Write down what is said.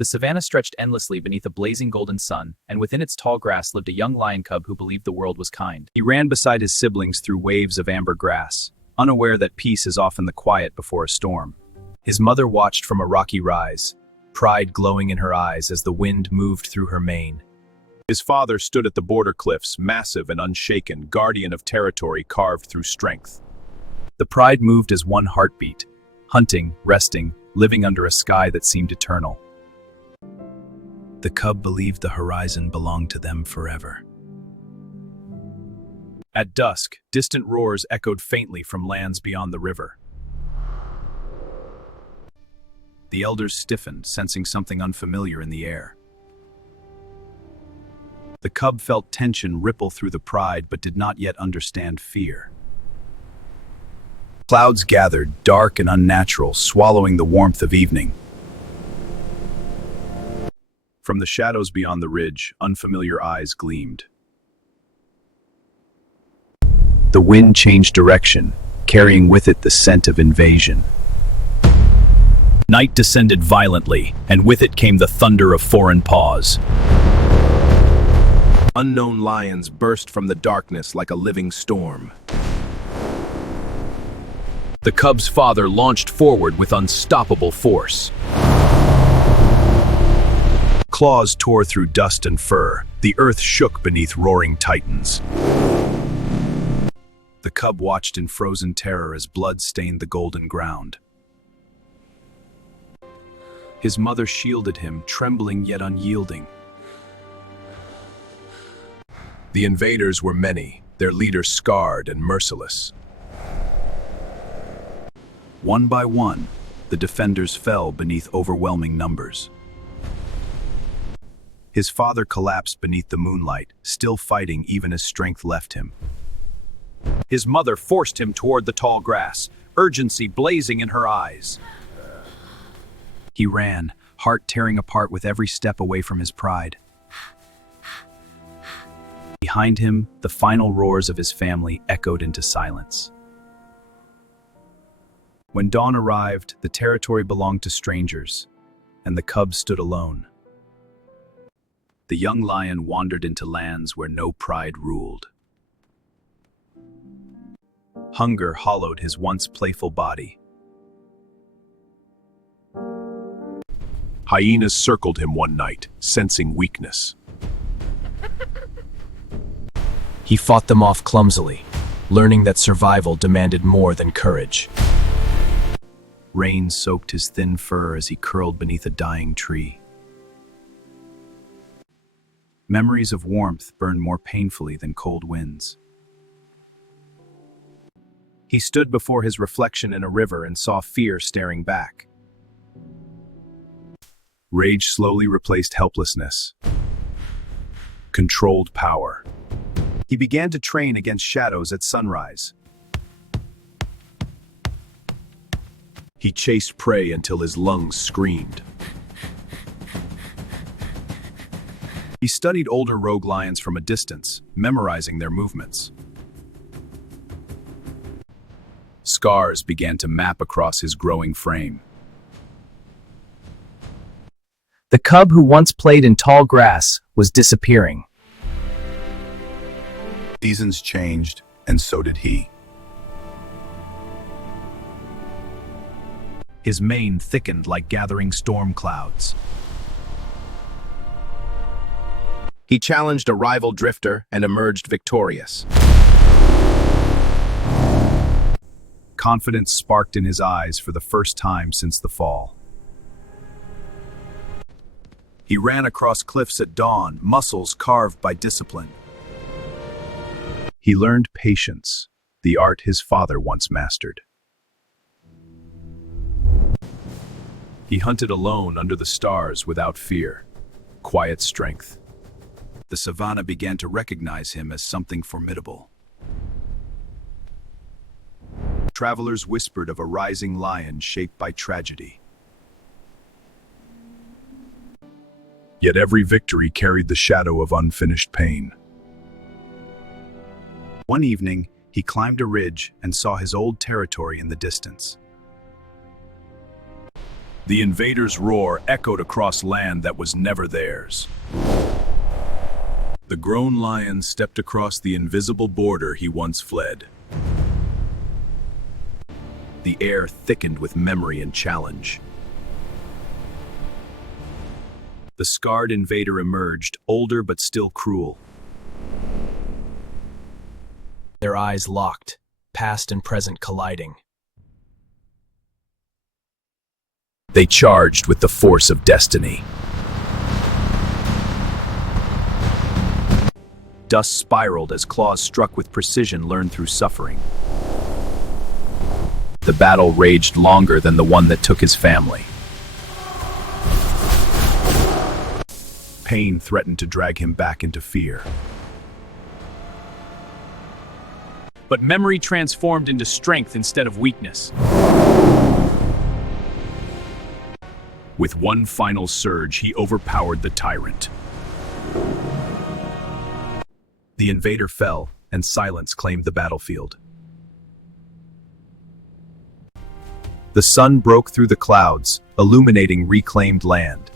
The savanna stretched endlessly beneath a blazing golden sun, and within its tall grass lived a young lion cub who believed the world was kind. He ran beside his siblings through waves of amber grass, unaware that peace is often the quiet before a storm. His mother watched from a rocky rise, pride glowing in her eyes as the wind moved through her mane. His father stood at the border cliffs, massive and unshaken, guardian of territory carved through strength. The pride moved as one heartbeat, hunting, resting, living under a sky that seemed eternal. The cub believed the horizon belonged to them forever. At dusk, distant roars echoed faintly from lands beyond the river. The elders stiffened, sensing something unfamiliar in the air. The cub felt tension ripple through the pride but did not yet understand fear. Clouds gathered, dark and unnatural, swallowing the warmth of evening. From the shadows beyond the ridge, unfamiliar eyes gleamed. The wind changed direction, carrying with it the scent of invasion. Night descended violently, and with it came the thunder of foreign paws. Unknown lions burst from the darkness like a living storm. The cub's father launched forward with unstoppable force. Claws tore through dust and fur. The earth shook beneath roaring titans. The cub watched in frozen terror as blood stained the golden ground. His mother shielded him, trembling yet unyielding. The invaders were many, their leaders scarred and merciless. One by one, the defenders fell beneath overwhelming numbers. His father collapsed beneath the moonlight, still fighting even as strength left him. His mother forced him toward the tall grass, urgency blazing in her eyes. He ran, heart tearing apart with every step away from his pride. Behind him, the final roars of his family echoed into silence. When dawn arrived, the territory belonged to strangers, and the cub stood alone. The young lion wandered into lands where no pride ruled. Hunger hollowed his once playful body. Hyenas circled him one night, sensing weakness. He fought them off clumsily, learning that survival demanded more than courage. Rain soaked his thin fur as he curled beneath a dying tree. Memories of warmth burned more painfully than cold winds. He stood before his reflection in a river and saw fear staring back. Rage slowly replaced helplessness. Controlled power. He began to train against shadows at sunrise. He chased prey until his lungs screamed. He studied older rogue lions from a distance, memorizing their movements. Scars began to map across his growing frame. The cub who once played in tall grass was disappearing. Seasons changed, and so did he. His mane thickened like gathering storm clouds. He challenged a rival drifter and emerged victorious. Confidence sparked in his eyes for the first time since the fall. He ran across cliffs at dawn, muscles carved by discipline. He learned patience, the art his father once mastered. He hunted alone under the stars without fear, quiet strength. The savannah began to recognize him as something formidable. Travelers whispered of a rising lion shaped by tragedy. Yet every victory carried the shadow of unfinished pain. One evening, he climbed a ridge and saw his old territory in the distance. The invader's roar echoed across land that was never theirs. The grown lion stepped across the invisible border he once fled. The air thickened with memory and challenge. The scarred invader emerged, older but still cruel. Their eyes locked, past and present colliding. They charged with the force of destiny. Dust spiraled as claws struck with precision learned through suffering. The battle raged longer than the one that took his family. Pain threatened to drag him back into fear. But memory transformed into strength instead of weakness. With one final surge, he overpowered the tyrant. The invader fell, and silence claimed the battlefield. The sun broke through the clouds, illuminating reclaimed land.